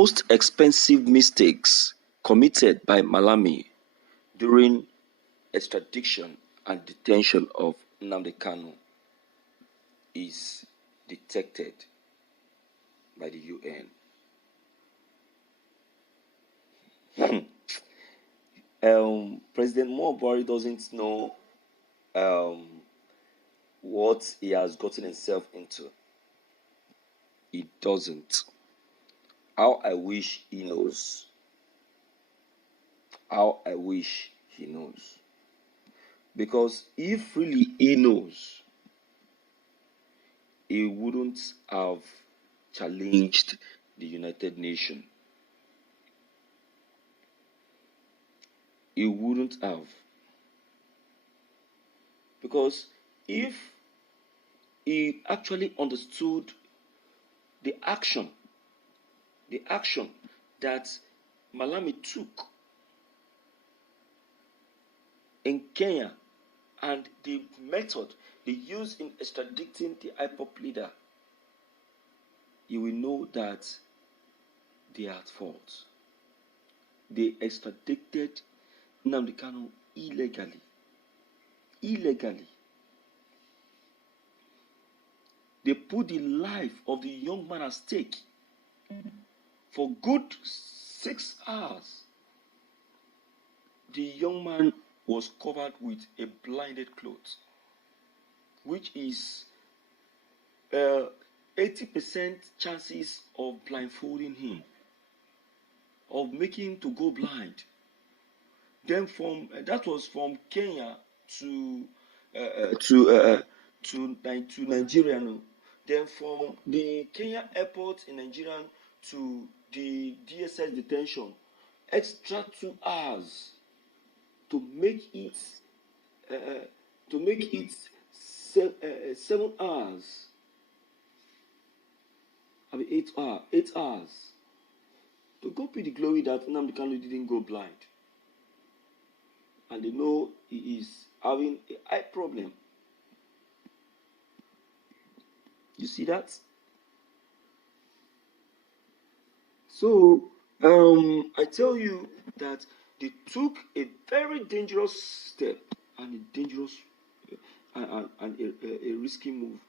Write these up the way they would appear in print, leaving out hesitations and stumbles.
most expensive mistakes committed by Malami during extradition and detention of Nnamdi Kanu is detected by the UN. President Buhari doesn't know what he has gotten himself into. He doesn't. How I wish he knows. How I wish he knows. Because if really he knows, he wouldn't have challenged the United Nations. He wouldn't have. Because if he actually understood the action that Malami took in Kenya and the method they used in extraditing the IPOB leader, you will know that they are at fault. They extradited Nnamdi Kanu illegally. They put the life of the young man at stake for good 6 hours. The young man was covered with a blinded cloth, which is 80% chances of blindfolding him, of making him to go blind. Then that was from Kenya to Nigeria. No. Then from the Kenya airport in Nigeria to the DSS detention, extra 2 hours to make it 7 hours. I mean 8 hours to go be the glory that Nnamdi Kanu didn't go blind. And they know he is having a eye problem. You see that? So I tell you that they took a very dangerous step and a dangerous and a risky move.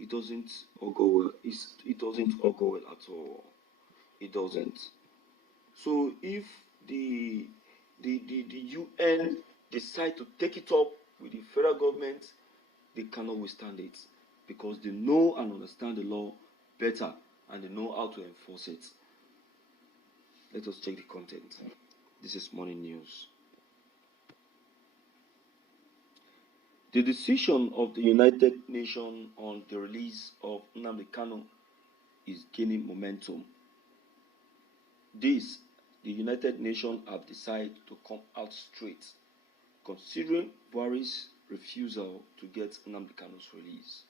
It doesn't all go well. It doesn't all go well at all. It doesn't. So if the UN decide to take it up with the federal government, they cannot withstand it because they know and understand the law better and they know how to enforce it. Let us check the content. This is morning news. The decision of the United Nations on the release of Nnamdi Kanu is gaining momentum. The United Nations have decided to come out straight, considering Buhari's refusal to get Nnamdi Kanu's release.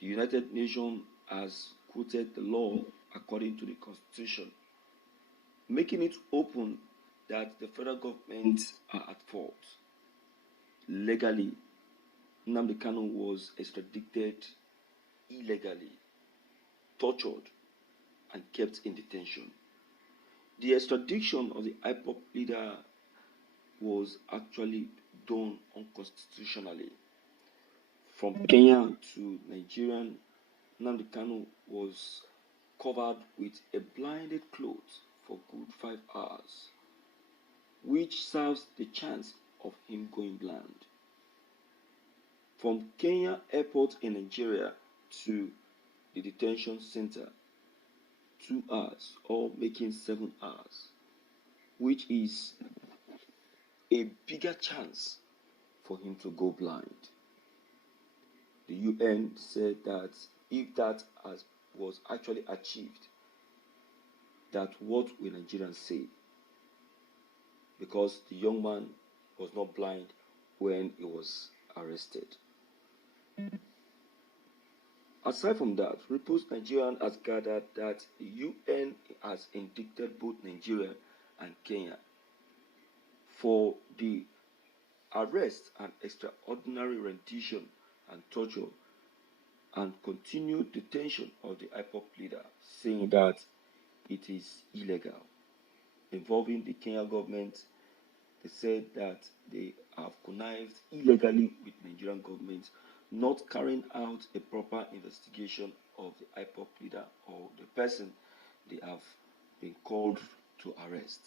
The United Nations has quoted the law according to the Constitution, making it open that the federal government are at fault. Legally, Nnamdi Kanu was extradited illegally, tortured, and kept in detention. The extradition of the IPOB leader was actually done unconstitutionally. From Kenya to Nigeria, Nnamdi Kanu was covered with a blinded cloth for good 5 hours, which serves the chance of him going blind. From Kenya airport in Nigeria to the detention center, 2 hours, or making 7 hours, which is a bigger chance for him to go blind. The UN said that if that was actually achieved, that what will Nigerians say? Because the young man was not blind when he was arrested. Aside from that, reports Nigerian has gathered that the UN has indicted both Nigeria and Kenya for the arrest and extraordinary rendition and torture and continued detention of the IPOB leader, saying that it is illegal. Involving the Kenya government, they said that they have connived illegally with Nigerian government, not carrying out a proper investigation of the IPOB leader or the person they have been called to arrest.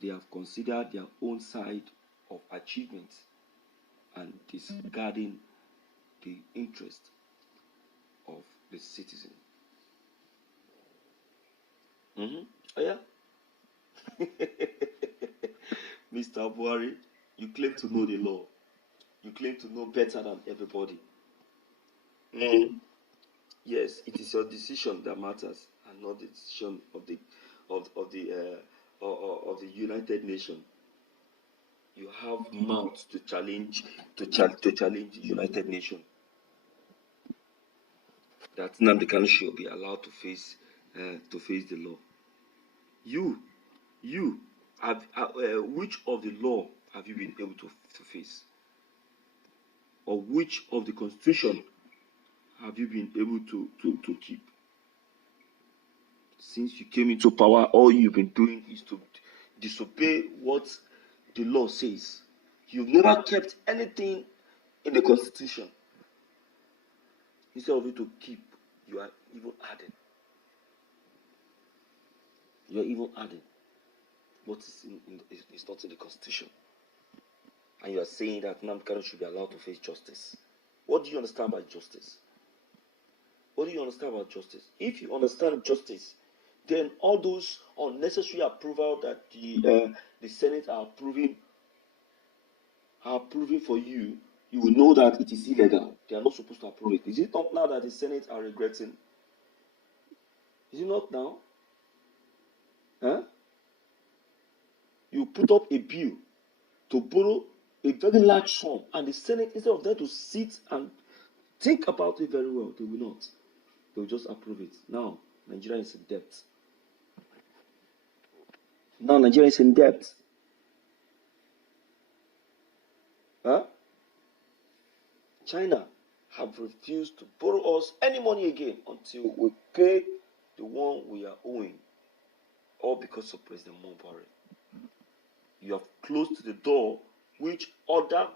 They have considered their own side of achievement and disregarding the interest of the citizen. Oh yeah? Mr. Buhari, you claim to know the law. You claim to know better than everybody. Yes, it is your decision that matters, and not the decision of the United Nations. You have mouth to challenge the United Nations. That Nnamdi Kanu should be allowed to face the law. You have which of the law have you been able to face, or which of the constitution have you been able to keep? Since you came into power, all you've been doing is to disobey what the law says. You've never kept anything in the constitution. Instead of you to keep, you are even adding. You are even adding what is is not in the constitution. And you are saying that Nnamdi Kanu should be allowed to face justice. What do you understand by justice? What do you understand about justice? If you understand justice, then all those unnecessary approval that the Senate are approving for you, you will know that it is illegal. They are not supposed to approve it. Is it not now that the Senate are regretting? Is it not now? Huh? You put up a bill to borrow a very large sum, and the Senate, instead of them to sit and think about it very well, they will not. They will just approve it. Now, Nigeria is in debt. Huh? China have refused to borrow us any money again until we pay the one we are owing, all because of President Buhari. You have closed the door which other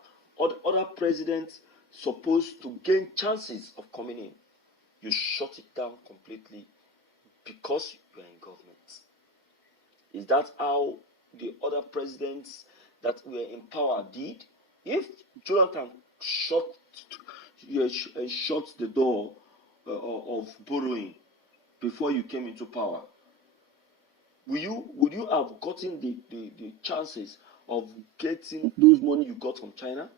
presidents supposed to gain chances of coming in. You shut it down completely because you are in government. Is that how the other presidents that were in power did? If Jonathan shut the door of borrowing before you came into power, would you have gotten the chances of getting those money you got from China?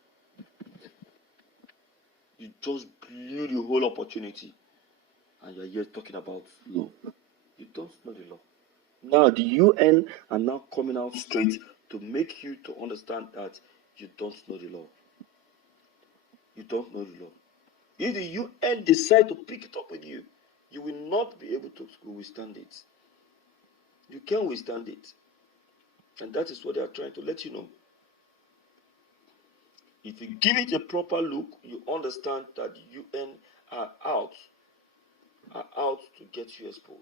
You just blew the whole opportunity, and you're here talking about law. You don't know the law. Now the UN are now coming out straight to make you to understand that you don't know the law. You don't know the law. If the UN decide to pick it up with you, you will not be able to withstand it. You can't withstand it. And that is what they are trying to let you know. If you give it a proper look, you understand that the UN are out to get you exposed.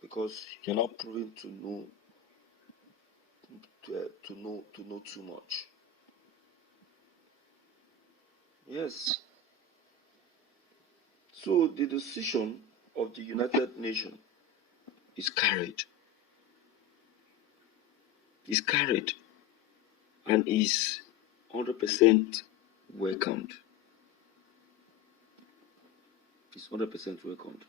Because you're not proven to know too much. Yes. So the decision of the United Nations is carried. Is carried and is 100% welcomed. It's 100% welcomed.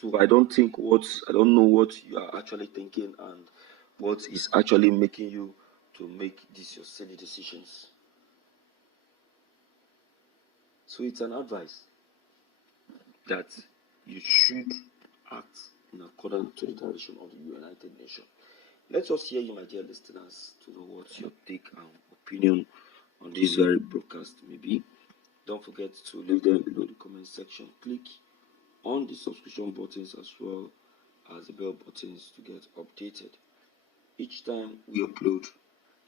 So I don't know what you are actually thinking and what is actually making you to make these your silly decisions. So it's an advice that you should act in accordance to the direction of the United Nations. Let us hear you, my dear listeners, to know what your take and opinion on this very broadcast may be. Don't forget to leave them below the comment section. Click on the subscription buttons as well as the bell buttons to get updated each time we upload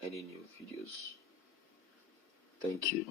any new videos. Thank you.